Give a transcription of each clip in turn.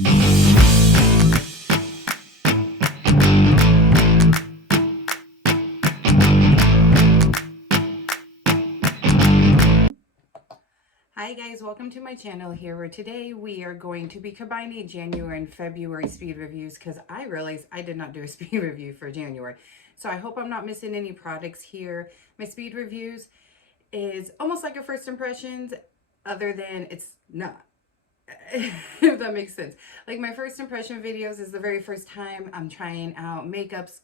Hi guys, welcome to my channel here where today we are going to be combining January and February speed reviews because I realized I did not do a speed review for January. So I hope I'm not missing any products here. My speed reviews is almost like a first impressions other than it's not. If that makes sense. Like my first impression videos is the very first time I'm trying out makeups.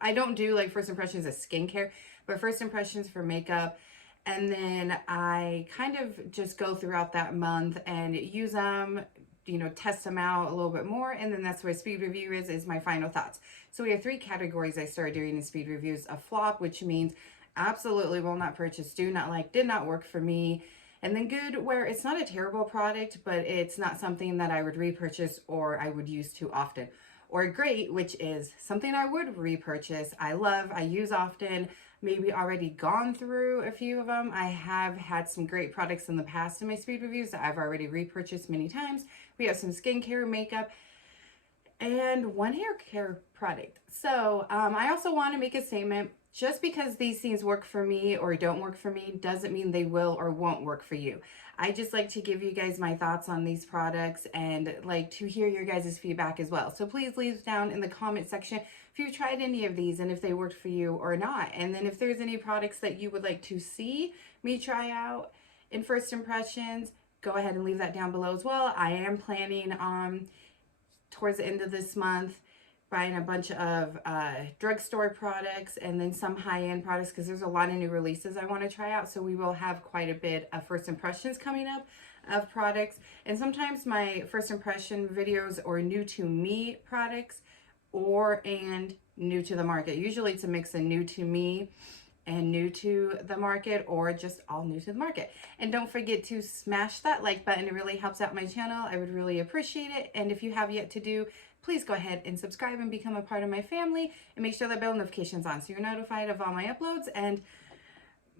I don't do like first impressions of skincare, but first impressions for makeup. And then I kind of just go throughout that month and use them, you know, test them out a little bit more. And then that's what speed review is my final thoughts. So we have three categories I started doing in speed reviews. A flop, which means absolutely will not purchase, do not like, did not work for me. And then good, where it's not a terrible product, but it's not something that I would repurchase or I would use too often. Or great, which is something I would repurchase. I love, I use often, maybe already gone through a few of them. I have had some great products in the past in my speed reviews that I've already repurchased many times. We have some skincare, makeup, and one hair care product. So I also want to make a statement. Just because these things work for me or don't work for me doesn't mean they will or won't work for you. I just like to give you guys my thoughts on these products and like to hear your guys' feedback as well. So please leave down in the comment section if you've tried any of these and if they worked for you or not. And then if there's any products that you would like to see me try out in first impressions, go ahead and leave that down below as well. I am planning on towards the end of this month buying a bunch of drugstore products and then some high-end products because there's a lot of new releases I want to try out. So we will have quite a bit of first impressions coming up of products. And sometimes my first impression videos are new to me products and new to the market. Usually it's a mix of new to me and new to the market or just all new to the market. And don't forget to smash that like button. It really helps out my channel. I would really appreciate it. And if you have yet to do, please go ahead and subscribe and become a part of my family and make sure that bell notification's on so you're notified of all my uploads. And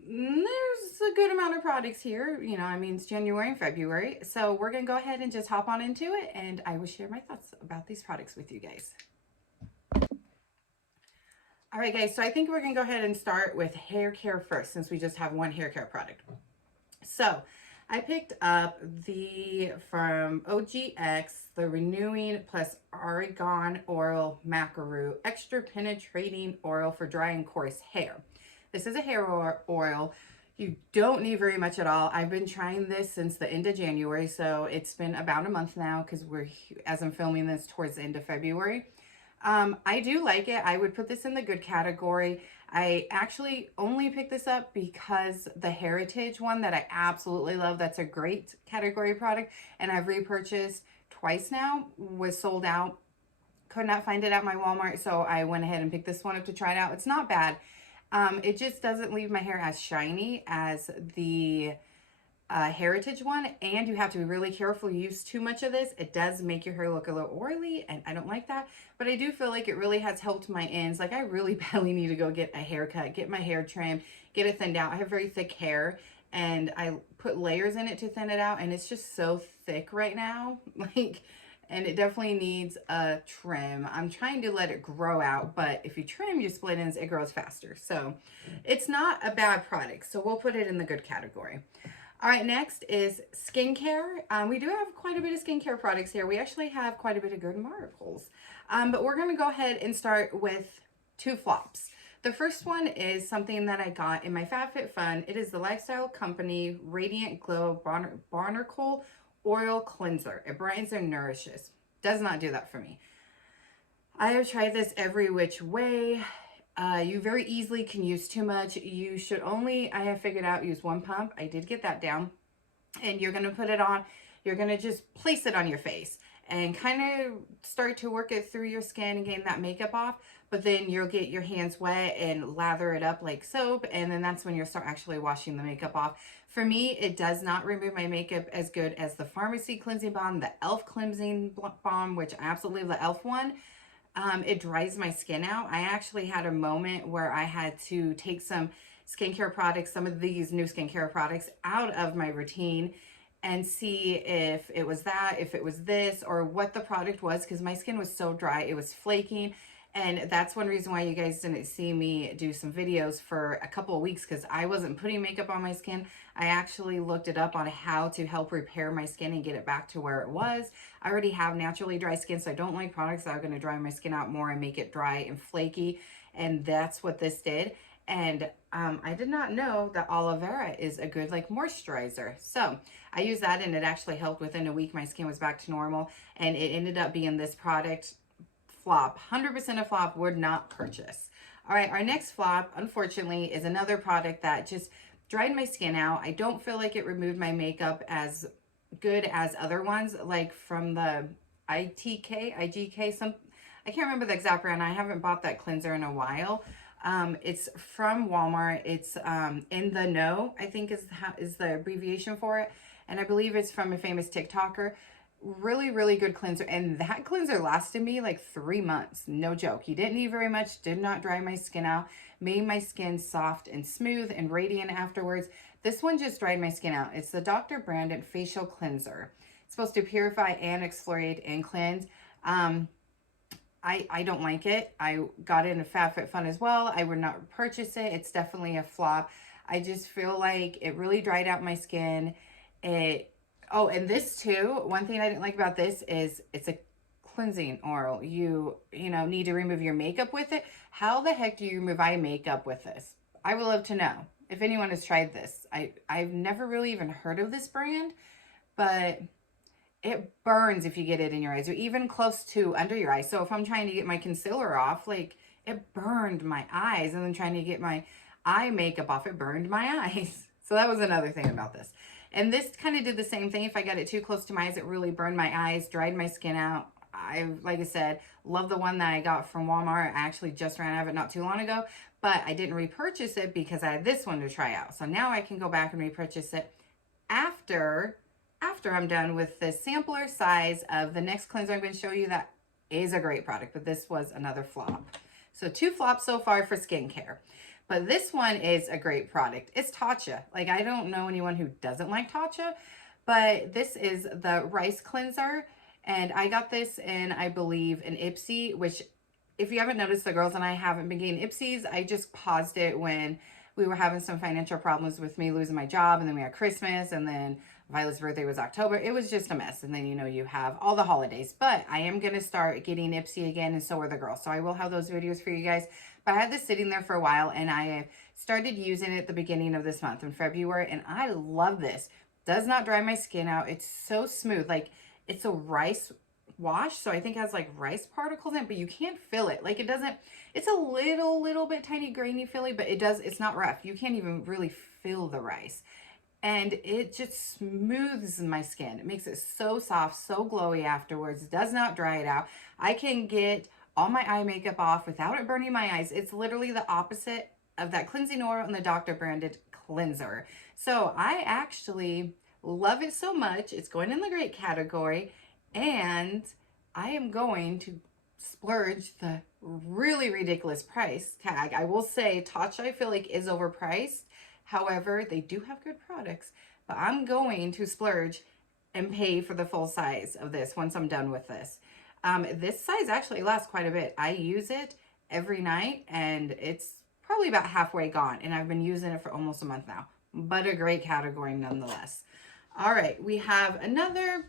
there's a good amount of products here. You know, I mean, it's January and February. So we're going to go ahead and just hop on into it. And I will share my thoughts about these products with you guys. All right, guys, so I think we're going to go ahead and start with hair care first since we just have one hair care product. So I picked up from OGX, the Renewing Plus Argan Oil Macaroon Extra Penetrating Oil for Dry and Coarse Hair. This is a hair oil. You don't need very much at all. I've been trying this since the end of January, so it's been about a month now because as I'm filming this towards the end of February. I do like it. I would put this in the good category. I actually only picked this up because the Heritage one that I absolutely love, that's a great category product, and I've repurchased twice now, was sold out. Could not find it at my Walmart, so I went ahead and picked this one up to try it out. It's not bad. It just doesn't leave my hair as shiny as the Heritage one, and you have to be really careful. You use too much of this, it does make your hair look a little oily, and I don't like that. But I do feel like it really has helped my ends. Like I really badly need to go get a haircut, get my hair trimmed, get it thinned out. I have very thick hair and I put layers in it to thin it out, and it's just so thick right now. Like, and it definitely needs a trim. I'm trying to let it grow out, but if you trim your split ends, it grows faster. So it's not a bad product, so we'll put it in the good category. All right, next is skincare. We do have quite a bit of skincare products here. We actually have quite a bit of good articles. But we're going to go ahead and start with two flops. The first one is something that I got in my FabFitFun. It is the Lifestyle Company Radiant Glow Botanical Oil Cleanser. It brightens and nourishes. Does not do that for me. I have tried this every which way. You very easily can use too much. You should only, I have figured out, use one pump. I did get that down. And you're going to put it on. You're going to just place it on your face and kind of start to work it through your skin and getting that makeup off. But then you'll get your hands wet and lather it up like soap. And then that's when you'll start actually washing the makeup off. For me, it does not remove my makeup as good as the Pharmacy Cleansing Balm, the e.l.f. Cleansing Balm, which I absolutely love the e.l.f. one. It dries my skin out. I actually had a moment where I had to take some skincare products, some of these new skincare products out of my routine and see if it was that, if it was this, or what the product was, because my skin was so dry, it was flaking. And that's one reason why you guys didn't see me do some videos for a couple of weeks, because I wasn't putting makeup on my skin. I actually looked it up on how to help repair my skin and get it back to where it was. I already have naturally dry skin, so I don't like products that are going to dry my skin out more and make it dry and flaky. And that's what this did. And I did not know that aloe vera is a good like moisturizer. So I used that and it actually helped. Within a week, my skin was back to normal, and it ended up being this product. Flop, 100% a flop, would not purchase. All right, our next flop, unfortunately, is another product that just dried my skin out. I don't feel like it removed my makeup as good as other ones, like from the IGK, I can't remember the exact brand. I haven't bought that cleanser in a while. It's from Walmart. It's In the Know, I think is the abbreviation for it. And I believe it's from a famous TikToker. Really, really good cleanser. And that cleanser lasted me like 3 months. No joke. You didn't need very much. Did not dry my skin out. Made my skin soft and smooth and radiant afterwards. This one just dried my skin out. It's the Dr. Brandit Facial Cleanser. It's supposed to purify and exfoliate and cleanse. I don't like it. I got it in a FabFitFun as well. I would not purchase it. It's definitely a flop. I just feel like it really dried out my skin. Oh, and this too, one thing I didn't like about this is it's a cleansing oil. You know, need to remove your makeup with it. How the heck do you remove eye makeup with this? I would love to know if anyone has tried this. I've never really even heard of this brand, but it burns if you get it in your eyes, or even close to under your eyes. So if I'm trying to get my concealer off, like it burned my eyes, and then trying to get my eye makeup off, it burned my eyes. So that was another thing about this. And this kind of did the same thing. If I got it too close to my eyes, it really burned my eyes, dried my skin out. Like I said, love the one that I got from Walmart. I actually just ran out of it not too long ago, but I didn't repurchase it because I had this one to try out. So now I can go back and repurchase it after I'm done with the sampler size of the next cleanser I'm going to show you. That is a great product, but this was another flop. So 2 flops so far for skincare. But this one is a great product. It's Tatcha. Like, I don't know anyone who doesn't like Tatcha, but this is the rice cleanser. And I got this in, I believe, an Ipsy, which if you haven't noticed, the girls and I haven't been getting Ipsies. I just paused it when we were having some financial problems with me losing my job, and then we had Christmas, and then Violet's birthday was October. It was just a mess. And then, you know, you have all the holidays. But I am going to start getting Ipsy again, and so are the girls. So I will have those videos for you guys. But I had this sitting there for a while, and I started using it at the beginning of this month in February, and I love this. Does not dry my skin out. It's so smooth. Like, it's a rice wash, so I think it has like rice particles in it, but you can't feel it. Like, it doesn't, it's a little bit tiny grainy feely, but it's not rough. You can't even really feel the rice. And it just smooths my skin. It makes it so soft, so glowy afterwards. It does not dry it out. I can get all my eye makeup off without it burning my eyes. It's literally the opposite of that cleansing oil and the Dr. Brandit cleanser. So I actually love it so much. It's going in the great category, and I am going to splurge the really ridiculous price tag. I will say Tatcha, I feel like, is overpriced. However, they do have good products, but I'm going to splurge and pay for the full size of this once I'm done with this. This size actually lasts quite a bit. I use it every night, and it's probably about halfway gone, and I've been using it for almost a month now, but a great category nonetheless. All right, we have another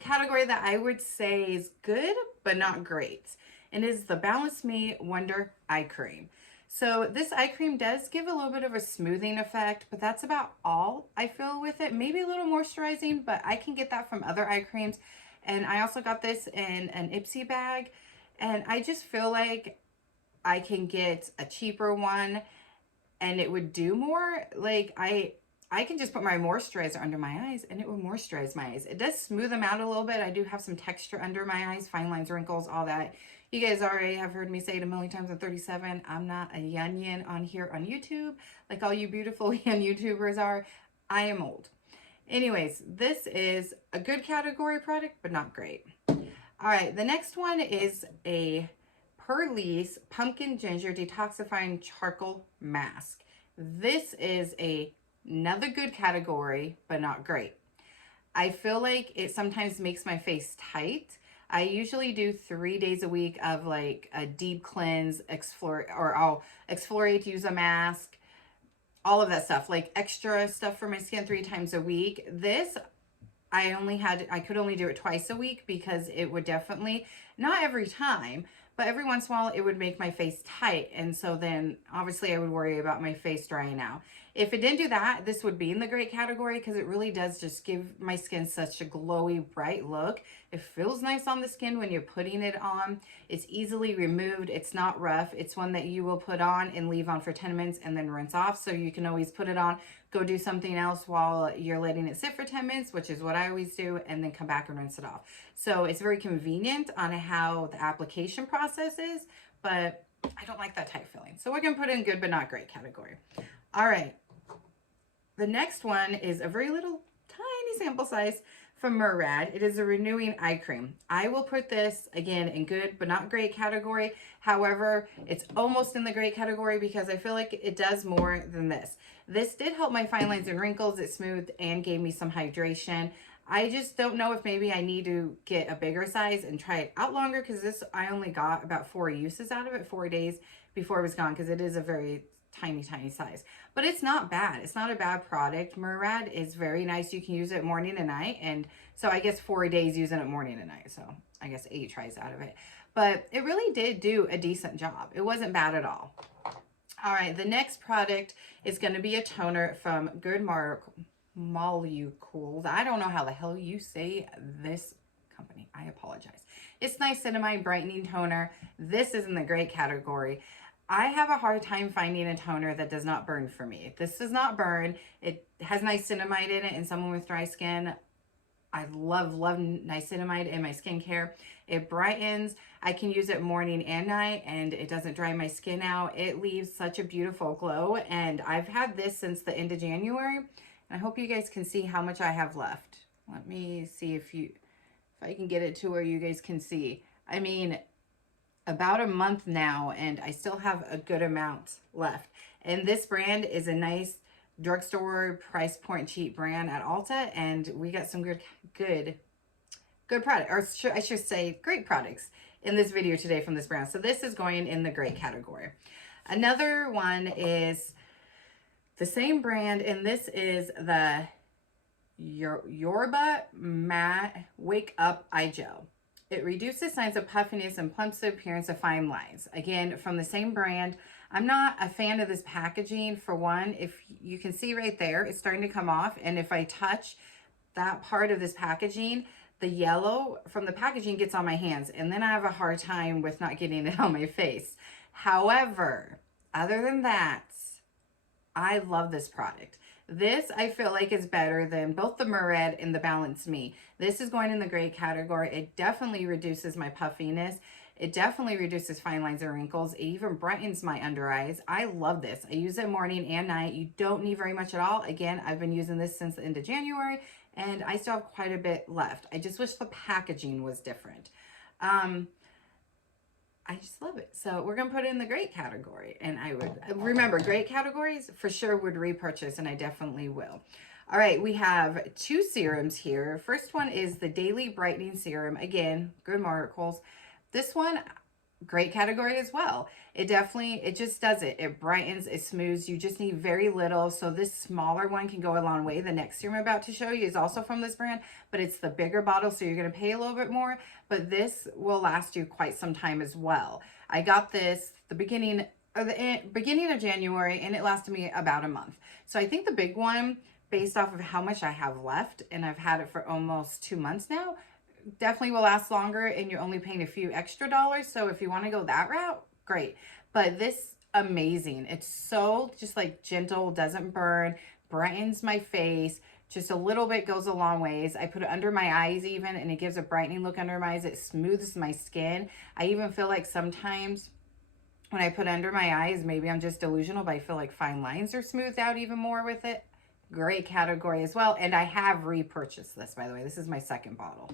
category that I would say is good, but not great, and is the Balance Me Wonder Eye Cream. So this eye cream does give a little bit of a smoothing effect, but that's about all I feel with it. Maybe a little moisturizing, but I can get that from other eye creams. And I also got this in an Ipsy bag, and I just feel like I can get a cheaper one and it would do more. Like, I can just put my moisturizer under my eyes and it will moisturize my eyes. It does smooth them out a little bit. I do have some texture under my eyes, fine lines, wrinkles, all that. You guys already have heard me say it a million times. I'm 37. I'm not a yin on here on YouTube like all you beautiful young YouTubers are. I am old. Anyways, this is a good category product, but not great. All right, the next one is a Purlisee Pumpkin Ginger Detoxifying Charcoal Mask. This is another good category, but not great. I feel like it sometimes makes my face tight. I usually do 3 days a week of like a deep cleanse, I'll exfoliate, use a mask, all of that stuff, like extra stuff for my skin 3 times a week. This, I could only do it twice a week because it would definitely, not every time, but every once in a while it would make my face tight. And so then obviously I would worry about my face drying out. If it didn't do that, this would be in the great category because it really does just give my skin such a glowy, bright look. It feels nice on the skin when you're putting it on. It's easily removed. It's not rough. It's one that you will put on and leave on for 10 minutes and then rinse off. So you can always put it on, go do something else while you're letting it sit for 10 minutes, which is what I always do, and then come back and rinse it off. So it's very convenient on how the application process is, but I don't like that tight feeling. So we're going to put it in good but not great category. All right. The next one is a very little tiny sample size from Murad. It is a renewing eye cream. I will put this again in good but not great category. However, it's almost in the great category because I feel like it does more than this. This did help my fine lines and wrinkles. It smoothed and gave me some hydration. I just don't know if maybe I need to get a bigger size and try it out longer because this, I only got about 4 uses out of it, 4 days before it was gone because it is a very tiny size, but it's not bad. It's not a bad product. Murad is very nice. You can use it morning and night, and so I guess 4 days using it morning and night, so I guess 8 tries out of it, but it really did do a decent job. It wasn't bad at all. All right, the next product is going to be a toner from Good Molecules. I don't know how the hell you say this company. I apologize. It's nicinamide brightening toner. This is in the great category. I have a hard time finding a toner that does not burn for me. This does not burn. It has nicinamide in it, and someone with dry skin, I love nicinamide in my skincare. It brightens. I can use it morning and night, and it doesn't dry my skin out. It leaves such a beautiful glow, and I've had this since the end of January. And I hope you guys can see how much I have left. Let me see if I can get it to where you guys can see. I mean, about a month now, and I still have a good amount left. And this brand is a nice drugstore price point cheap brand at Ulta, and we got some good product, or I should say great products in this video today from this brand. So this is going in the great category. Another one is the same brand, and this is the Yorba Matte Wake Up Eye Gel. It reduces signs of puffiness and plumps the appearance of fine lines. Again, from the same brand. I'm not a fan of this packaging. For one, if you can see right there, it's starting to come off. And if I touch that part of this packaging, the yellow from the packaging gets on my hands. And then I have a hard time with not getting it on my face. However, other than that, I love this product. This, I feel like, is better than both the Murad and the Balance Me. This is going in the great category. It definitely reduces my puffiness. It definitely reduces fine lines and wrinkles. It even brightens my under eyes. I love this. I use it morning and night. You don't need very much at all. Again, I've been using this since the end of January, and I still have quite a bit left. I just wish the packaging was different. I just love it. So we're going to put it in the great category. And I would remember, great categories for sure would repurchase, and I definitely will. All right, we have 2 serums here. First one is the Daily Brightening Serum. Again, Good Molecules. This one, great category as well. It just does it. It brightens, it smooths. You just need very little. So this smaller one can go a long way. The next serum I'm about to show you is also from this brand, but it's the bigger bottle, so you're going to pay a little bit more. But this will last you quite some time as well. I got this the beginning of January, and it lasted me about a month. So I think the big one, based off of how much I have left, and I've had it for almost 2 months now, definitely will last longer, and you're only paying a few extra dollars. So if you want to go that route, great. But this, amazing. It's so just like gentle, doesn't burn, brightens my face. Just a little bit goes a long ways. I put it under my eyes even, and it gives a brightening look under my eyes. It smooths my skin. I even feel like sometimes when I put it under my eyes, maybe I'm just delusional, but I feel like fine lines are smoothed out even more with it. Great category as well. And I have repurchased this, by the way. This is my second bottle.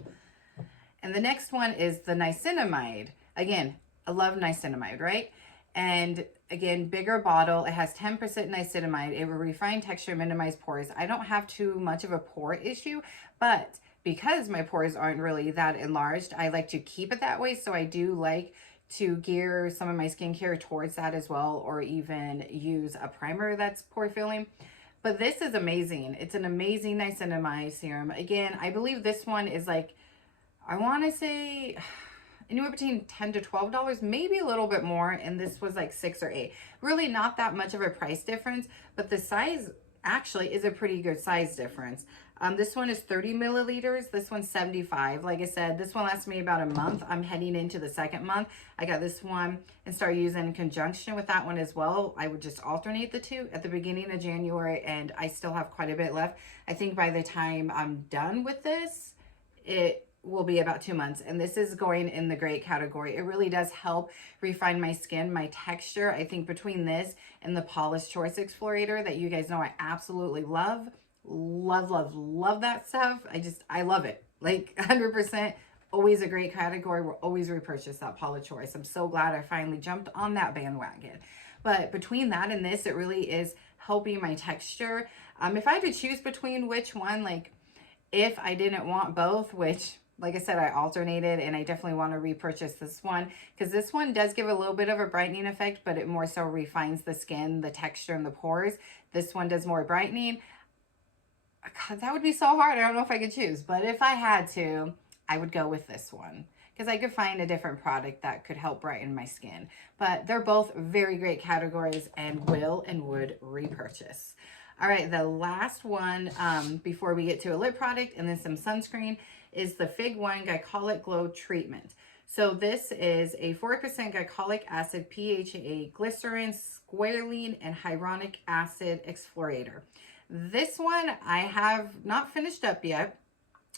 And the next one is the nicinamide. Again, I love nicinamide, right? And Again, bigger bottle. It has 10% nicinamide. It will refine texture, minimize pores. I don't have too much of a pore issue, but because my pores aren't really that enlarged, I like to keep it that way. So I do like to gear some of my skincare towards that as well, or even use a primer that's pore filling. But this is amazing. It's an amazing nicinamide serum. Again, I believe this one is like, I want to say anywhere between $10 to $12, maybe a little bit more, and this was like 6 or 8. Really not that much of a price difference, but the size actually is a pretty good size difference. This one is 30 milliliters. This one's 75. Like I said, this one lasts me about a month. I'm heading into the second month. I got this one and started using in conjunction with that one as well. I would just alternate the two at the beginning of January, and I still have quite a bit left. I think by the time I'm done with this, it will be about 2 months, and this is going in the great category. It really does help refine my skin, my texture. I think between this and the Polish Choice Explorator that you guys know I absolutely love that stuff. I love it. Like 100%, always a great category. We'll always repurchase that Polish Choice. I'm so glad I finally jumped on that bandwagon. But between that and this, it really is helping my texture. If I had to choose between which one, like if I didn't want both, which like I said, I alternated, and I definitely want to repurchase this one because this one does give a little bit of a brightening effect, but it more so refines the skin, the texture, and the pores. This one does more brightening. God, that would be so hard. I don't know if I could choose, but if I had to, I would go with this one because I could find a different product that could help brighten my skin. But they're both very great categories and will and would repurchase. All right, the last one before we get to a lip product and then some sunscreen is the Fig 1 Glycolic Glow Treatment. So this is a 4% glycolic acid, PHA, glycerin, squalene, and hyaluronic acid exfoliator. This one I have not finished up yet.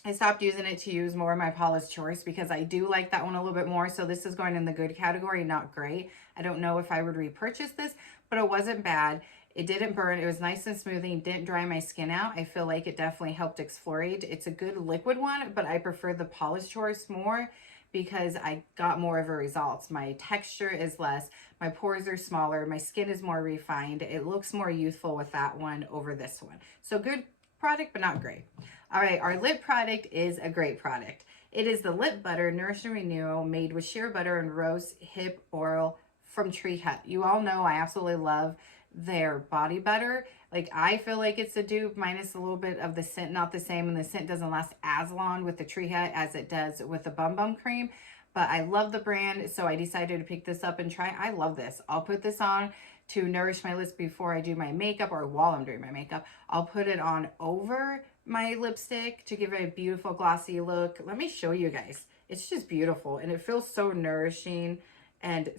I stopped using it to use more of my Polish Choice because I do like that one a little bit more. So this is going in the good category, not great. I don't know if I would repurchase this, but it wasn't bad. It didn't burn. It was nice and smoothing. Didn't dry my skin out. I feel like it definitely helped exfoliate. It's a good liquid one, but I prefer the Polish Choice more because I got more of a results. My texture is less. My pores are smaller. My skin is more refined. It looks more youthful with that one over this one. So good product, but not great. All right, our lip product is a great product. It is the Lip Butter Nourish and Renew made with shea butter and rose hip oil from Tree Hut. You all know I absolutely love their body butter. Like I feel like it's a dupe minus a little bit of the scent, not the same, and the scent doesn't last as long with the Tree Hut as it does with the Bum Bum cream. But I love the brand, so I decided to pick this up and try. I love this. I'll put this on to nourish my lips before I do my makeup or while I'm doing my makeup. I'll put it on over my lipstick to give it a beautiful glossy look. Let me show you guys. It's just beautiful, and it feels so nourishing and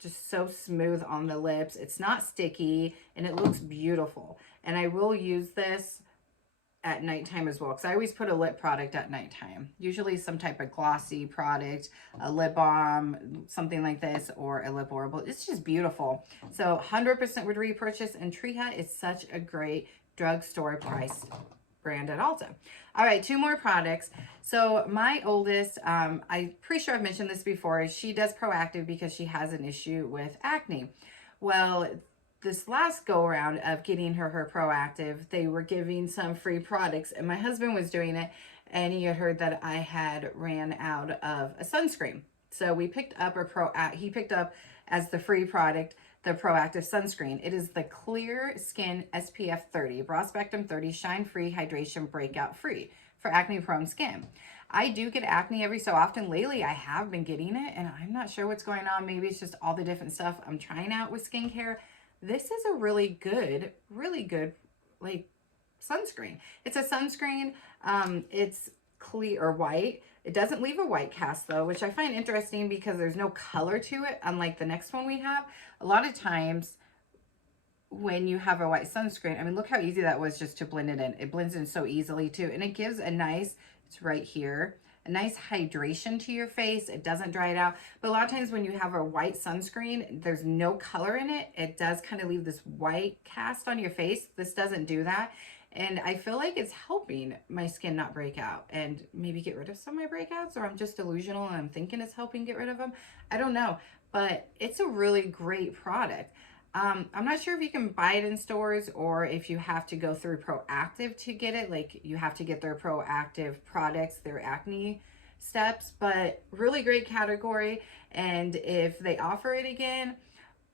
just so smooth on the lips. It's not sticky, and it looks beautiful. And I will use this at nighttime as well, because I always put a lip product at nighttime. Usually some type of glossy product, a lip balm, something like this, or a lip oil. It's just beautiful. So 100% would repurchase, and Tree Hut is such a great drugstore priced brand at Ulta. All right, 2 more products. So my oldest, I'm pretty sure I've mentioned this before, she does Proactive because she has an issue with acne. Well, this last go around of getting her Proactive, they were giving some free products, and my husband was doing it, and he had heard that I had ran out of a sunscreen. So we picked up he picked up as the free product the Proactive sunscreen. It is the Clear Skin SPF 30, Broad Spectrum 30, Shine Free, Hydration Breakout Free for acne prone skin. I do get acne every so often. Lately, I have been getting it, and I'm not sure what's going on. Maybe it's just all the different stuff I'm trying out with skincare. This is a really good like sunscreen. It's a sunscreen. It's clear or white. It doesn't leave a white cast though, which I find interesting because there's no color to it, unlike the next one we have. A lot of times when you have a white sunscreen, I mean, look how easy that was just to blend it in. It blends in so easily too, and it gives a nice, it's right here, a nice hydration to your face. It doesn't dry it out. But a lot of times when you have a white sunscreen, there's no color in it. It does kind of leave this white cast on your face. This doesn't do that. And I feel like it's helping my skin not break out and maybe get rid of some of my breakouts, or I'm just delusional and I'm thinking it's helping get rid of them. I don't know, but it's a really great product. I'm not sure if you can buy it in stores or if you have to go through Proactive to get it. Like you have to get their Proactive products, their acne steps, but really great category. And if they offer it again,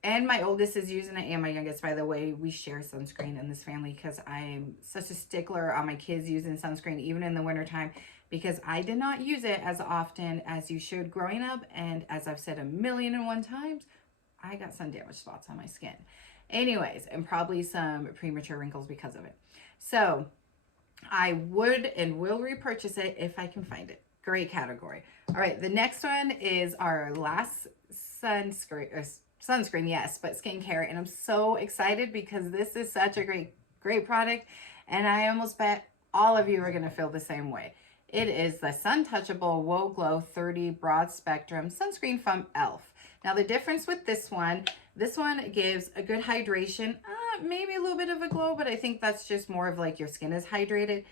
and my oldest is using it and my youngest, by the way, we share sunscreen in this family because I'm such a stickler on my kids using sunscreen, even in the wintertime, because I did not use it as often as you should growing up. And as I've said 1,000,001 times, I got sun damage spots on my skin. Anyways, and probably some premature wrinkles because of it. So I would and will repurchase it if I can find it. Great category. All right, the next one is our last sunscreen, yes, but skincare. And I'm so excited because this is such a great product. And I almost bet all of you are going to feel the same way. It is the Sun Touchable Whoa Glow 30 Broad Spectrum Sunscreen from e.l.f. Now the difference with this one gives a good hydration, maybe a little bit of a glow, but I think that's just more of like your skin is hydrated,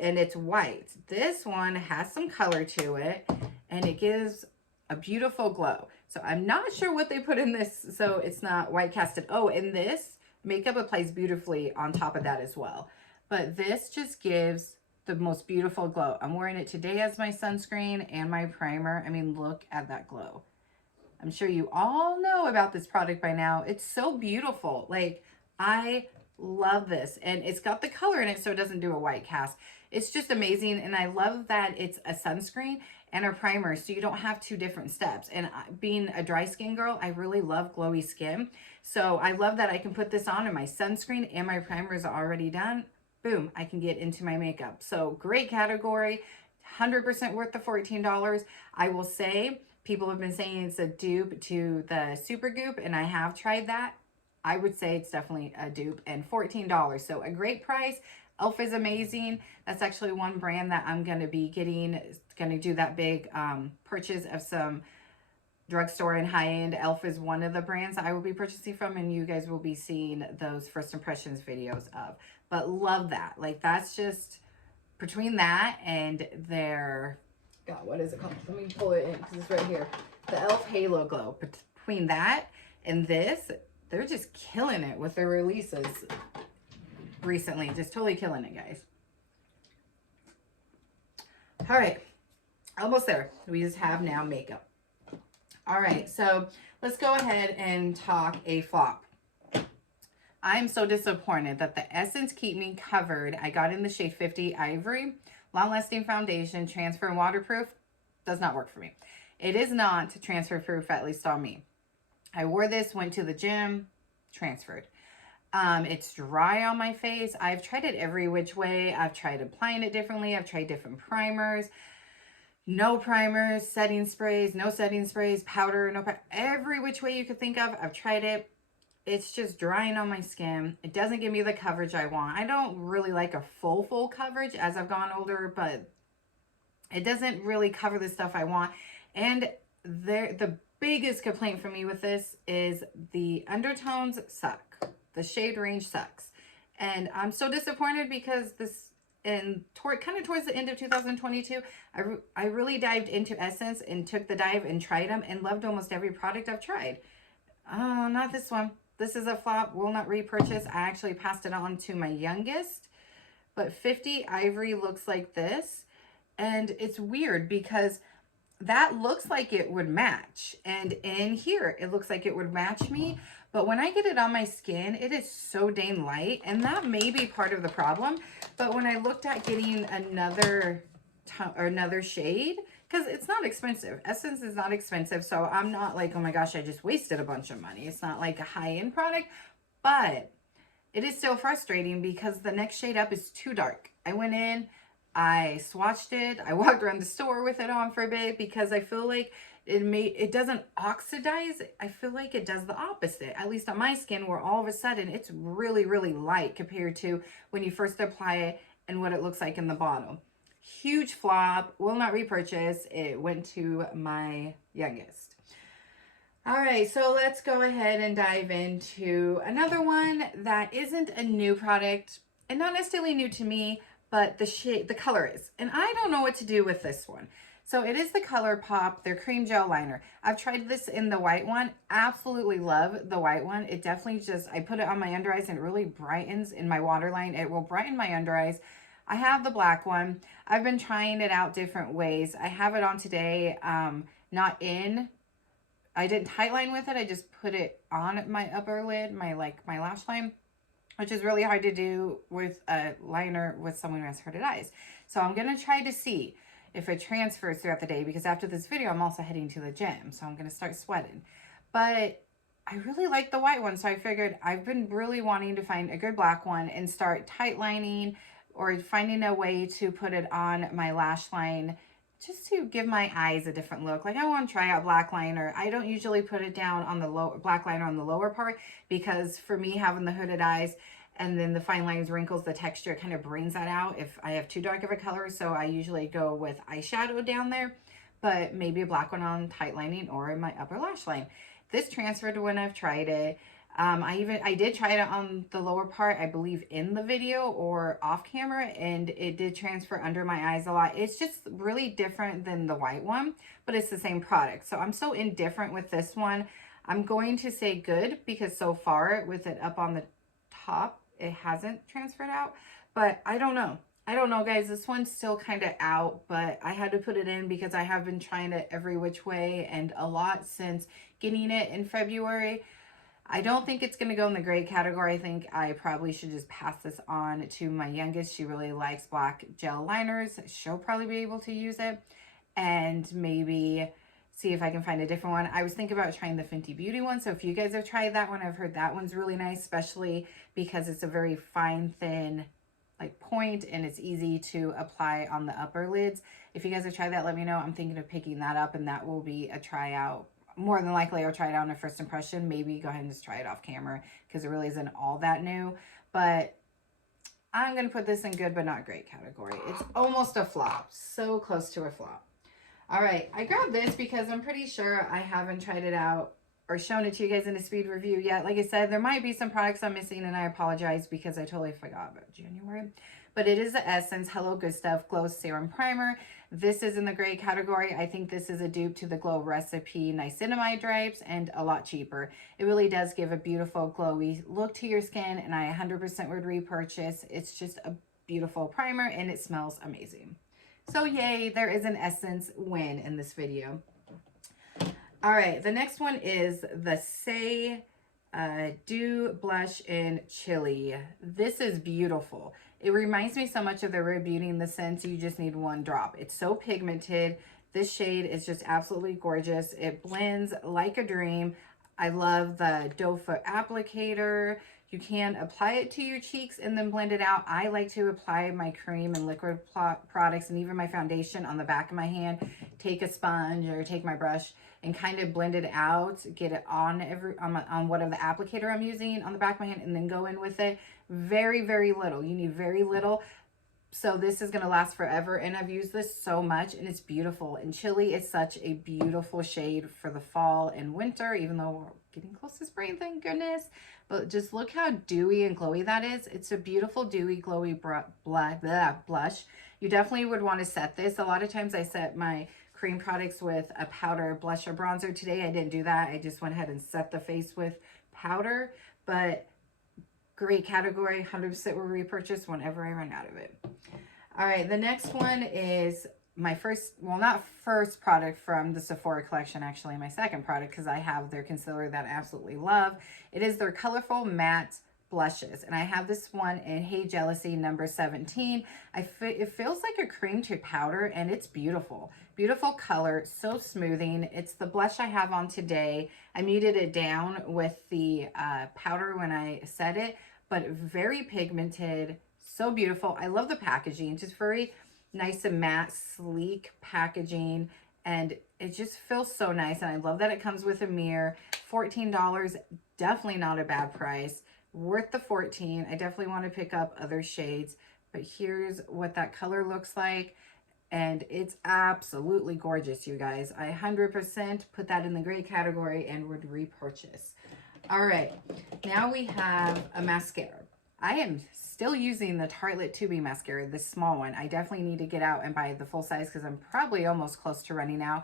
and it's white. This one has some color to it, and it gives a beautiful glow. So I'm not sure what they put in this, so it's not white casted. Oh, and this makeup applies beautifully on top of that as well. But this just gives the most beautiful glow. I'm wearing it today as my sunscreen and my primer. I mean, look at that glow. I'm sure you all know about this product by now. It's so beautiful. Like, I love this. And it's got the color in it so it doesn't do a white cast. It's just amazing. And I love that it's a sunscreen and a primer, so you don't have two different steps. And being a dry skin girl, I really love glowy skin. So I love that I can put this on and my sunscreen and my primer is already done. Boom, I can get into my makeup. So great category, 100% worth the $14. I will say, people have been saying it's a dupe to the Super Goop, and I have tried that. I would say it's definitely a dupe, and $14. So a great price. e.l.f. is amazing. That's actually one brand that I'm going to be getting. It's going to do that big purchase of some drugstore and high-end. e.l.f. is one of the brands I will be purchasing from, and you guys will be seeing those first impressions videos of. But love that. Like, that's just between that and their... God, what is it called? Let me pull it in because it's right here. The e.l.f. Halo Glow. Between that and this, they're just killing it with their releases recently. Just totally killing it, guys. All right. Almost there. We just have now makeup. All right. So let's go ahead and talk a flop. I'm so disappointed that the Essence Keep Me Covered, I got in the shade 50 Ivory. Long-lasting foundation, transfer and waterproof, does not work for me. It is not transfer proof, at least on me. I wore this, went to the gym, transferred. It's dry on my face. I've tried it every which way. I've tried applying it differently. I've tried different primers. No primers, setting sprays, no setting sprays, powder, no powder. Every which way you could think of, I've tried it. It's just drying on my skin. It doesn't give me the coverage I want. I don't really like a full coverage as I've gone older, but it doesn't really cover the stuff I want. And the biggest complaint for me with this is the undertones suck. The shade range sucks. And I'm so disappointed because this, and kind of towards the end of 2022, I really dived into Essence and took the dive and tried them and loved almost every product I've tried. Oh, not this one. This is a flop. Will not repurchase. I actually passed it on to my youngest. But 50 Ivory looks like this. And it's weird because that looks like it would match. And in here, it looks like it would match me. But when I get it on my skin, it is so dang light. And that may be part of the problem. But when I looked at getting another shade, because it's not expensive. Essence is not expensive. So I'm not like, oh my gosh, I just wasted a bunch of money. It's not like a high-end product. But it is still frustrating because the next shade up is too dark. I went in, I swatched it. I walked around the store with it on for a bit because I feel like it doesn't oxidize. I feel like it does the opposite, at least on my skin, where all of a sudden it's really, really light compared to when you first apply it and what it looks like in the bottle. Huge flop. Will not repurchase. It went to my youngest. All right, so let's go ahead and dive into another one that isn't a new product and not necessarily new to me, but the color is. And I don't know what to do with this one. So it is the Colourpop, their cream gel liner. I've tried this in the white one. Absolutely love the white one. It definitely just, I put it on my under eyes and it really brightens in my waterline. It will brighten my under eyes. I have the black one. I've been trying it out different ways. I have it on today, not in. I didn't tightline with it. I just put it on my upper lid, my lash line, which is really hard to do with a liner with someone who has hooded eyes. So I'm going to try to see if it transfers throughout the day, because after this video, I'm also heading to the gym. So I'm going to start sweating. But I really like the white one. So I figured I've been really wanting to find a good black one and start tight lining or finding a way to put it on my lash line just to give my eyes a different look. Like I want to try out black liner. I don't usually put it down on the low black liner on the lower part, because for me, having the hooded eyes and then the fine lines, wrinkles, the texture kind of brings that out if I have too dark of a color. So I usually go with eyeshadow down there, but maybe a black one on tight lining or in my upper lash line. This transferred when I've tried it. I did try it on the lower part, I believe in the video or off camera, and it did transfer under my eyes a lot. It's just really different than the white one, but it's the same product. So I'm so indifferent with this one. I'm going to say good, because so far with it up on the top, it hasn't transferred out, but I don't know. I don't know, guys. This one's still kind of out, but I had to put it in because I have been trying it every which way and a lot since getting it in February. I don't think it's going to go in the gray category. I think I probably should just pass this on to my youngest. She really likes black gel liners. She'll probably be able to use it, and maybe see if I can find a different one. I was thinking about trying the Fenty Beauty one. So if you guys have tried that one, I've heard that one's really nice, especially because it's a very fine, thin like point, and it's easy to apply on the upper lids. If you guys have tried that, let me know. I'm thinking of picking that up, and that will be a tryout. More than likely, I'll try it out on a first impression. Maybe go ahead and just try it off camera, because it really isn't all that new. But I'm going to put this in good but not great category. It's almost a flop. So close to a flop. All right, I grabbed this because I'm pretty sure I haven't tried it out or shown it to you guys in a speed review yet. Like I said, there might be some products I'm missing, and I apologize because I totally forgot about January. But it is the Essence Hello Good Stuff Glow Serum Primer. This is in the gray category. I think this is a dupe to the Glow Recipe nicinamide drapes, and a lot cheaper. It really does give a beautiful glowy look to your skin, and I 100% would repurchase. It's just a beautiful primer, and it smells amazing. So yay, there is an Essence win in this video. All right, the next one is the Saie Dew Blush in Chili. This is beautiful. It reminds me so much of the Rare Beauty in the sense you just need one drop. It's so pigmented. This shade is just absolutely gorgeous. It blends like a dream. I love the doe foot applicator. You can apply it to your cheeks and then blend it out. I like to apply my cream and liquid products and even my foundation on the back of my hand. Take a sponge or take my brush and kind of blend it out. Get it on whatever the applicator I'm using on the back of my hand, and then go in with it. Very, very little. You need very little. So this is going to last forever, and I've used this so much, and it's beautiful. And Chili is such a beautiful shade for the fall and winter, even though we're getting close to spring, thank goodness. But just look how dewy and glowy that is. It's a beautiful, dewy, glowy blush. You definitely would want to set this. A lot of times I set my cream products with a powder, blush, or bronzer. Today I didn't do that. I just went ahead and set the face with powder. But great category, 100% will repurchase whenever I run out of it. All right, the next one is my first, well, not first product from the Sephora collection, actually my second product, because I have their concealer that I absolutely love. It is their Colorful Matte Blushes, and I have this one in Hey Jealousy number 17. It feels like a cream to powder, and it's beautiful. Beautiful color, so smoothing. It's the blush I have on today. I muted it down with the powder when I set it, but very pigmented, so beautiful. I love the packaging, just very nice and matte, sleek packaging, and it just feels so nice. And I love that it comes with a mirror. $14, definitely not a bad price. Worth the $14. I definitely want to pick up other shades, but here's what that color looks like, and it's absolutely gorgeous, you guys. I 100% put that in the gray category and would repurchase. All right, now we have a mascara. I am still using the Tarlet Tubing mascara, this small one. I definitely need to get out and buy the full size because I'm probably almost close to running out.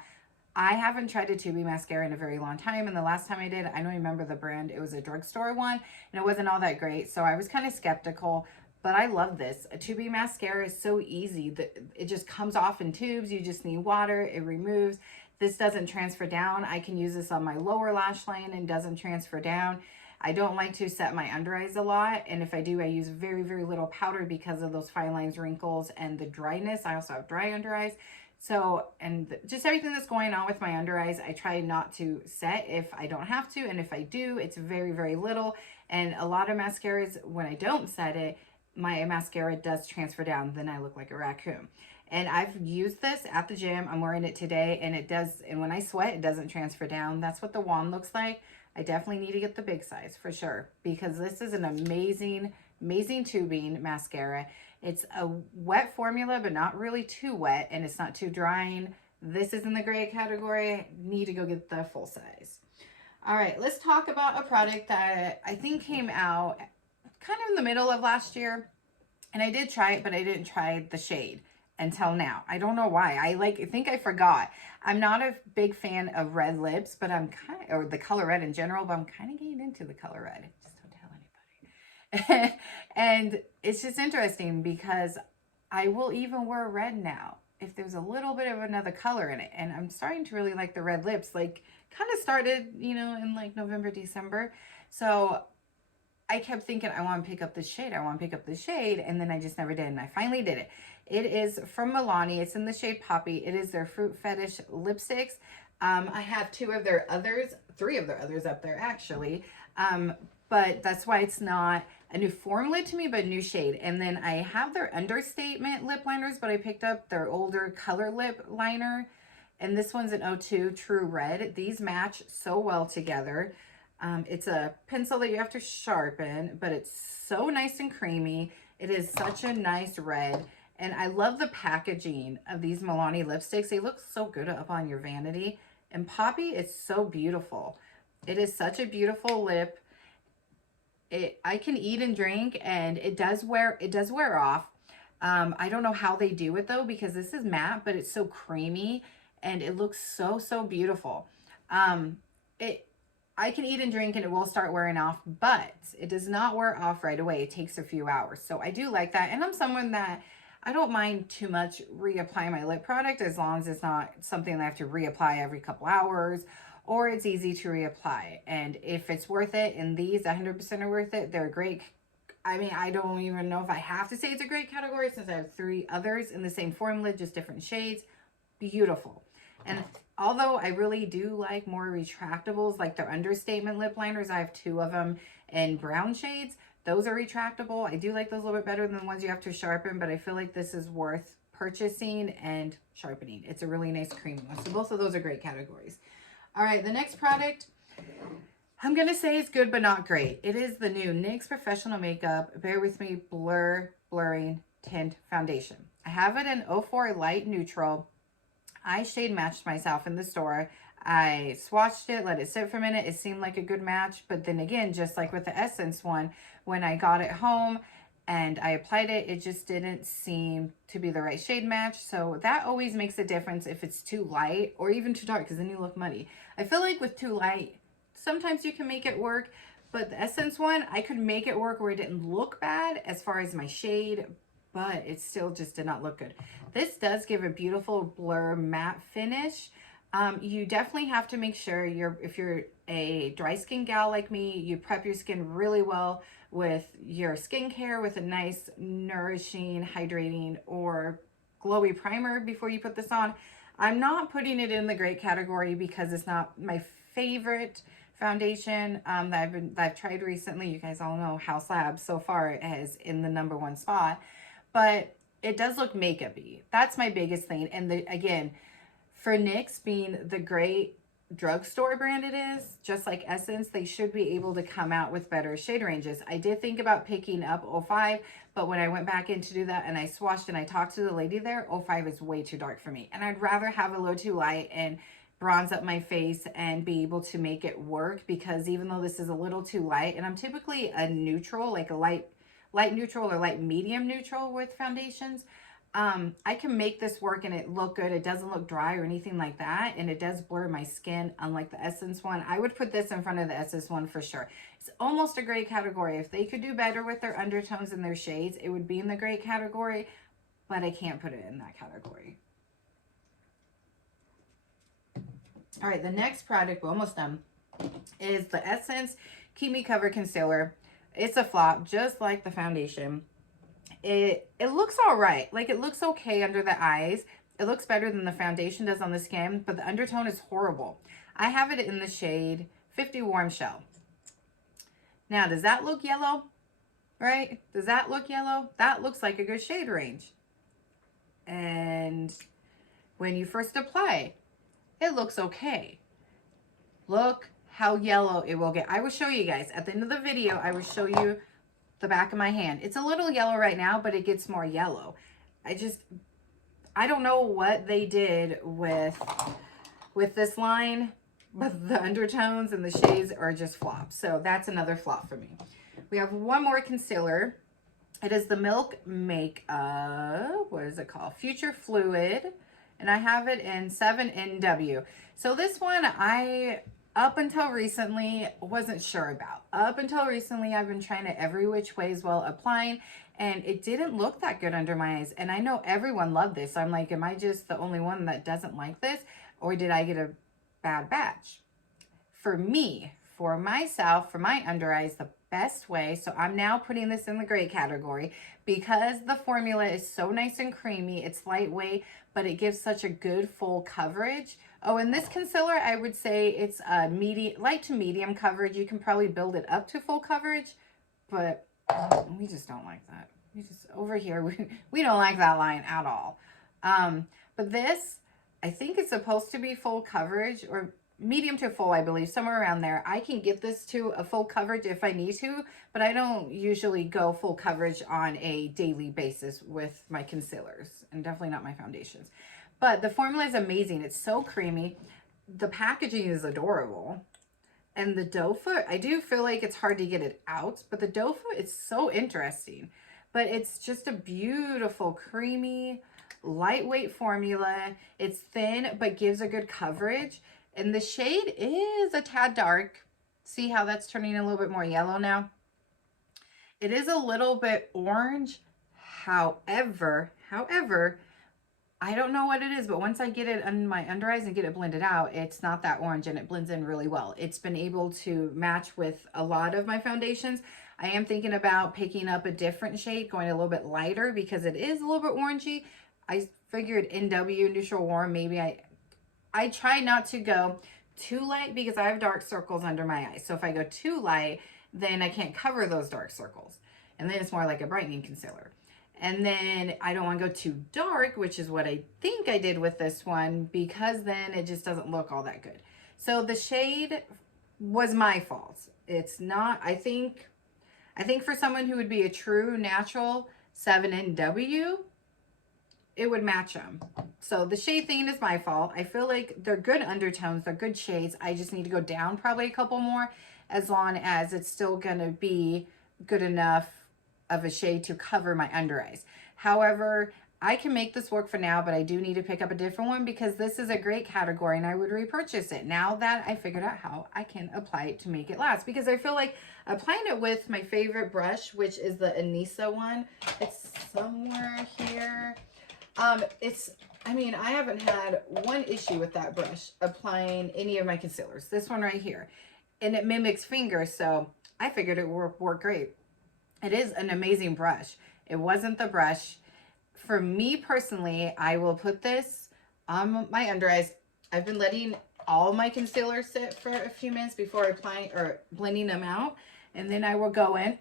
I haven't tried a tubing mascara in a very long time, and the last time I did, I don't remember the brand. It was a drugstore one, and it wasn't all that great, so I was kind of skeptical, but I love this. A tubing mascara is so easy that it just comes off in tubes. You just need water, it removes. This doesn't transfer down. I can use this on my lower lash line and doesn't transfer down. I don't like to set my under eyes a lot, and if I do, I use very, very little powder because of those fine lines, wrinkles, and the dryness. I also have dry under eyes. So, and just everything that's going on with my under eyes, I try not to set if I don't have to, and if I do, it's very, very little. And a lot of mascaras, when I don't set it, my mascara does transfer down, then I look like a raccoon. And I've used this at the gym. I'm wearing it today, and it does, and when I sweat, it doesn't transfer down. That's what the wand looks like. I definitely need to get the big size for sure, because this is an amazing, amazing tubing mascara. It's a wet formula, but not really too wet, and it's not too drying. This is in the gray category. Need to go get the full size. All right, let's talk about a product that I think came out kind of in the middle of last year, and I did try it, but I didn't try the shade until now. I don't know why. I think I forgot. I'm not a big fan of red lips, but I'm kind of, or the color red in general, but I'm kind of getting into the color red. Just don't tell anybody. And it's just interesting because I will even wear red now if there's a little bit of another color in it. And I'm starting to really like the red lips, like kind of started, you know, in like November, December. So I kept thinking, I want to pick up this shade. I want to pick up this shade. And then I just never did. And I finally did it. It is from Milani. It's in the shade Poppy. It is their Fruit Fetish lipsticks. I have three of their others up there actually. But that's why it's not a new formula to me, but a new shade. And then I have their Understatement lip liners, but I picked up their older color lip liner. And this one's an 02 True Red. These match so well together. It's a pencil that you have to sharpen, but it's so nice and creamy. It is such a nice red. And I love the packaging of these Milani lipsticks. They look so good up on your vanity. And Poppy is so beautiful. It is such a beautiful lip. I can eat and drink, and it does wear off. I don't know how they do it though, because this is matte, but it's so creamy and it looks so, so beautiful. I can eat and drink and it will start wearing off, but it does not wear off right away. It takes a few hours. So I do like that. And I'm someone that I don't mind too much reapplying my lip product as long as it's not something that I have to reapply every couple hours, or it's easy to reapply. And if it's worth it, and these 100% are worth it, they're great. I mean, I don't even know if I have to say it's a great category since I have 3 others in the same formula, just different shades. Beautiful. And although I really do like more retractables, like their Understatement lip liners, I have 2 of them in brown shades. Those are retractable. I do like those a little bit better than the ones you have to sharpen, but I feel like this is worth purchasing and sharpening. It's a really nice creamy one. So both of those are great categories. All right, the next product, I'm going to say it's good, but not great. It is the new NYX Professional Makeup Bear With Me Blurring Tint Foundation. I have it in 04 Light Neutral. I shade matched myself in the store. I swatched it, let it sit for a minute. It seemed like a good match, but then again, just like with the Essence one, when I got it home and I applied it, it just didn't seem to be the right shade match. So that always makes a difference if it's too light or even too dark, because then you look muddy. I feel like with too light, sometimes you can make it work, but the Essence one, I could make it work where it didn't look bad as far as my shade, but it still just did not look good. This does give a beautiful blur matte finish. You definitely have to make sure if you're a dry skin gal like me, you prep your skin really well with your skincare with a nice, nourishing, hydrating, or glowy primer before you put this on. I'm not putting it in the great category because it's not my favorite foundation that I've tried recently. You guys all know House Labs so far is in the #1 spot, but it does look makeup-y. That's my biggest thing. And again, for NYX being the great drugstore brand it is, just like Essence, they should be able to come out with better shade ranges. I did think about picking up 05, but when I went back in to do that and I swatched and I talked to the lady there, 05 is way too dark for me. And I'd rather have a little too light and bronze up my face and be able to make it work, because even though this is a little too light, and I'm typically a neutral, like a light light neutral or light medium neutral with foundations. I can make this work and it look good. It doesn't look dry or anything like that. And it does blur my skin, unlike the Essence one. I would put this in front of the Essence one for sure. It's almost a gray category. If they could do better with their undertones and their shades, it would be in the gray category, but I can't put it in that category. All right, the next product, we're almost done, is the Essence Keep Me Covered Concealer. It's a flop, just like the foundation. It looks all right. Like, it looks okay under the eyes. It looks better than the foundation does on the skin, but the undertone is horrible. I have it in the shade 50 Warm Shell. Now, does that look yellow? Right? Does that look yellow? That looks like a good shade range. And when you first apply, it looks okay. Look how yellow it will get. I will show you guys. At the end of the video, I will show you the back of my hand. It's a little yellow right now, but it gets more yellow. I don't know what they did with this line, but the undertones and the shades are just flops. So that's another flop for me. We have one more concealer. It is the Milk Makeup, what is it called? Future Fluid. And I have it in 7NW. So this one, up until recently, wasn't sure about. Up until recently, I've been trying it every which ways while applying, and it didn't look that good under my eyes. And I know everyone loved this. So I'm like, am I just the only one that doesn't like this? Or did I get a bad batch? For me, for myself, for my under eyes, the best way, so I'm now putting this in the gray category because the formula is so nice and creamy. It's lightweight, but it gives such a good full coverage. Oh, and this concealer, I would say it's a light to medium coverage. You can probably build it up to full coverage, but we just don't like that. We just, over here, we don't like that line at all. But this, I think it's supposed to be full coverage, or medium to full, I believe, somewhere around there. I can get this to a full coverage if I need to, but I don't usually go full coverage on a daily basis with my concealers, and definitely not my foundations. But the formula is amazing. It's so creamy. The packaging is adorable. And the doe foot, I do feel like it's hard to get it out, but the doe foot is so interesting. But it's just a beautiful, creamy, lightweight formula. It's thin, but gives a good coverage. And the shade is a tad dark. See how that's turning a little bit more yellow now? It is a little bit orange. However, I don't know what it is, but once I get it on my under eyes and get it blended out, it's not that orange and it blends in really well. It's been able to match with a lot of my foundations. I am thinking about picking up a different shade, going a little bit lighter because it is a little bit orangey. I figured NW, neutral warm, maybe I try not to go too light because I have dark circles under my eyes. So if I go too light, then I can't cover those dark circles. And then it's more like a brightening concealer. And then I don't want to go too dark, which is what I think I did with this one, because then it just doesn't look all that good. So the shade was my fault. It's not, I think for someone who would be a true natural 7NW, it would match them. So the shade thing is my fault. I feel like they're good undertones. They're good shades. I just need to go down probably a couple more, as long as it's still going to be good enough of a shade to cover my under eyes. However, I can make this work for now, but I do need to pick up a different one because this is a great category and I would repurchase it now that I figured out how I can apply it to make it last. Because I feel like applying it with my favorite brush, which is the Anissa one, it's somewhere here. I mean, I haven't had one issue with that brush applying any of my concealers. This one right here. And it mimics fingers, so I figured it would work great. It is an amazing brush. It wasn't the brush. For me personally, I will put this on my under eyes. I've been letting all my concealer sit for a few minutes before applying or blending them out. And then I will go in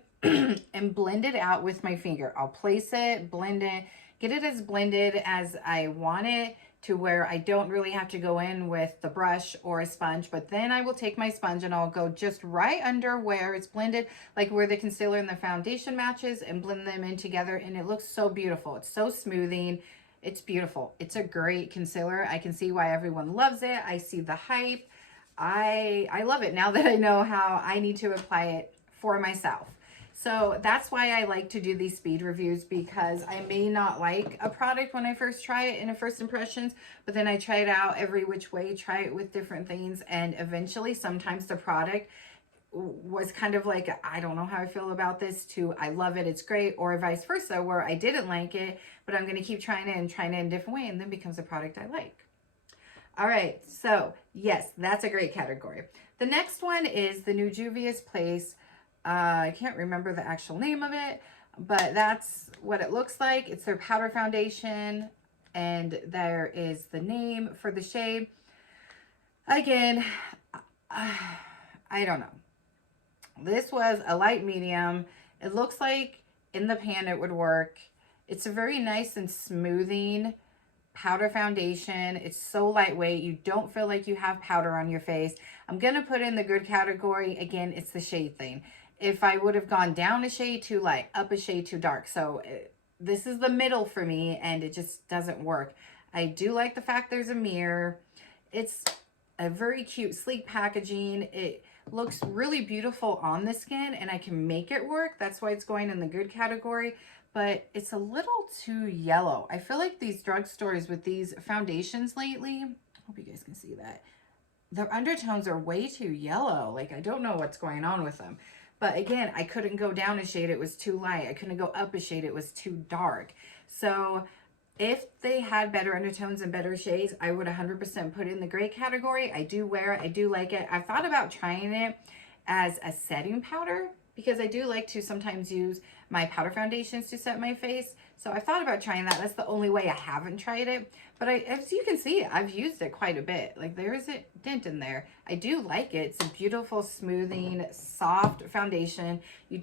and blend it out with my finger. I'll place it, blend it, get it as blended as I want it, to where I don't really have to go in with the brush or a sponge. But then I will take my sponge and I'll go just right under where it's blended, like where the concealer and the foundation matches, and blend them in together. And it looks so beautiful. It's so smoothing. It's beautiful. It's a great concealer. I can see why everyone loves it. I see the hype. I love it now that I know how I need to apply it for myself. So that's why I like to do these speed reviews, because I may not like a product when I first try it in a first impressions, but then I try it out every which way, try it with different things, and eventually sometimes the product was kind of like, I don't know how I feel about this, to I love it, it's great, or vice versa, where I didn't like it, but I'm going to keep trying it and trying it in a different way, and then becomes a product I like. All right, so yes, that's a great category. The next one is the new Juvias Place. I can't remember the actual name of it, but that's what it looks like. It's their powder foundation, and there is the name for the shade. Again, I don't know. This was a light medium. It looks like in the pan it would work. It's a very nice and smoothing powder foundation. It's so lightweight. You don't feel like you have powder on your face. I'm going to put in the good category. Again, it's the shade thing. If I would have gone down a shade too light, up a shade too dark. So this is the middle for me, and it just doesn't work. I do like the fact there's a mirror. It's a very cute, sleek packaging. It looks really beautiful on the skin, and I can make it work. That's why it's going in the good category, but it's a little too yellow. I feel like these drugstores with these foundations lately, I hope you guys can see that, the undertones are way too yellow. Like, I don't know what's going on with them. But again, I couldn't go down a shade, it was too light. I couldn't go up a shade, it was too dark. So if they had better undertones and better shades, I would 100% put it in the gray category. I do wear it, I do like it. I've thought about trying it as a setting powder, because I do like to sometimes use my powder foundations to set my face. So I thought about trying that. That's the only way I haven't tried it. But as you can see, I've used it quite a bit. Like, there is a dent in there. I do like it. It's a beautiful, smoothing, soft foundation.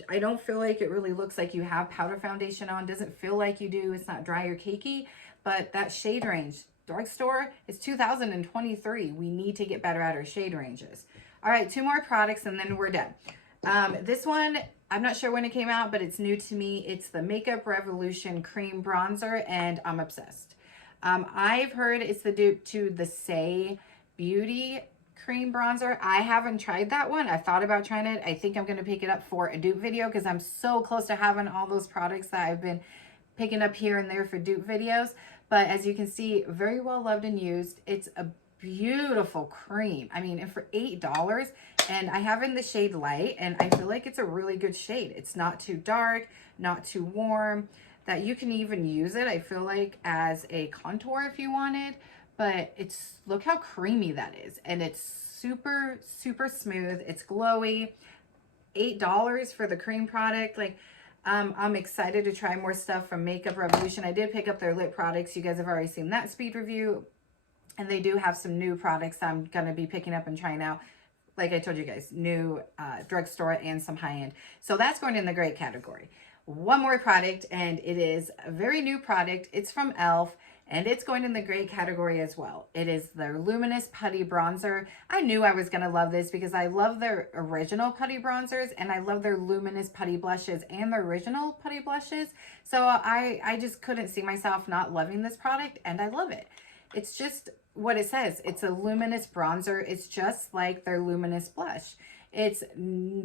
I don't feel like it really looks like you have powder foundation on. Doesn't feel like you do. It's not dry or cakey. But that shade range, drugstore, is 2023. We need to get better at our shade ranges. All right, 2 more products and then we're done. This one, I'm not sure when it came out, but it's new to me. It's the Makeup Revolution Cream Bronzer, and I'm obsessed. I've heard it's the dupe to the Saie Beauty Cream Bronzer. I haven't tried that one. I thought about trying it. I think I'm going to pick it up for a dupe video, because I'm so close to having all those products that I've been picking up here and there for dupe videos. But as you can see, very well loved and used. It's a beautiful cream. I mean, and for $8, and I have in the shade light, and I feel like it's a really good shade. It's not too dark, not too warm, that you can even use it, I feel like, as a contour if you wanted. But it's, look how creamy that is, and it's super, super smooth. It's glowy. $8 for the cream product. Like, I'm excited to try more stuff from Makeup Revolution. I did pick up their lip products. You guys have already seen that speed review. And they do have some new products I'm going to be picking up and trying out. Like I told you guys, new drugstore and some high-end. So that's going in the great category. One more product, and it is a very new product. It's from e.l.f. and it's going in the great category as well. It is their Luminous Putty Bronzer. I knew I was going to love this, because I love their original putty bronzers, and I love their Luminous Putty Blushes and their original putty blushes. So I just couldn't see myself not loving this product, and I love it. It's just what it says. It's a luminous bronzer. It's just like their luminous blush. It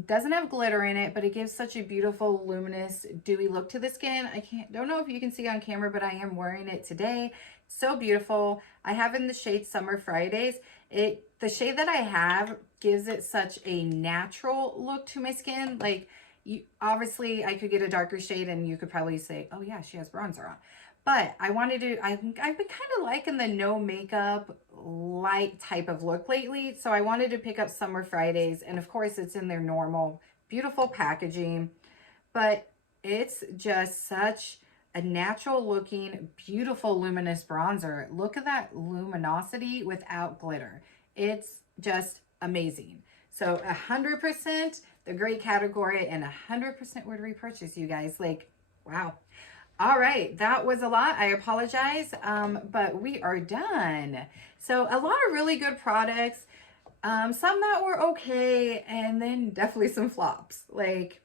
doesn't have glitter in it, but it gives such a beautiful, luminous, dewy look to the skin. Don't know if you can see on camera, but I am wearing it today. So beautiful. I have in the shade Summer Fridays. The shade that I have gives it such a natural look to my skin. Like, obviously I could get a darker shade and you could probably say, oh yeah, she has bronzer on. But I wanted to, I've been kind of liking the no makeup light type of look lately. So I wanted to pick up Summer Fridays. And of course it's in their normal, beautiful packaging. But it's just such a natural looking, beautiful luminous bronzer. Look at that luminosity without glitter. It's just amazing. So 100% the great category, and 100% would repurchase, you guys. Like, wow. All right, that was a lot. I apologize, but we are done. So a lot of really good products, some that were okay, and then definitely some flops. Like,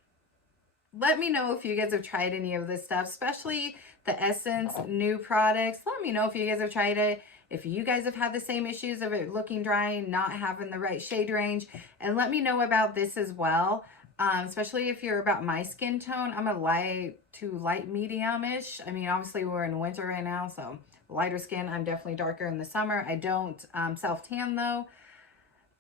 let me know if you guys have tried any of this stuff, especially the Essence new products. Let me know if you guys have tried it. If you guys have had the same issues of it looking dry, not having the right shade range, and let me know about this as well. especially if you're about my skin tone. I'm a light to light medium-ish. I mean, obviously we're in winter right now, so lighter skin. I'm definitely darker in the summer. I don't self-tan though.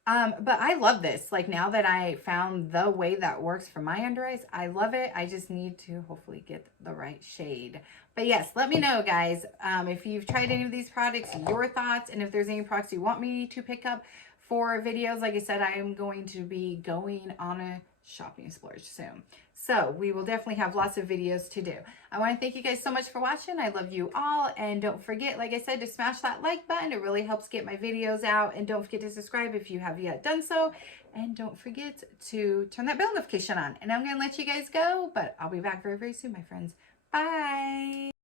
But I love this. Like, now that I found the way that works for my under eyes, I love it. I just need to hopefully get the right shade. But yes, let me know, guys, if you've tried any of these products, your thoughts, and if there's any products you want me to pick up for videos. Like I said, I am going to be going on a shopping splurge soon. So we will definitely have lots of videos to do. I want to thank you guys so much for watching. I love you all. And don't forget, like I said, to smash that like button. It really helps get my videos out. And don't forget to subscribe if you have yet done so. And don't forget to turn that bell notification on. And I'm going to let you guys go, but I'll be back very, very soon, my friends. Bye.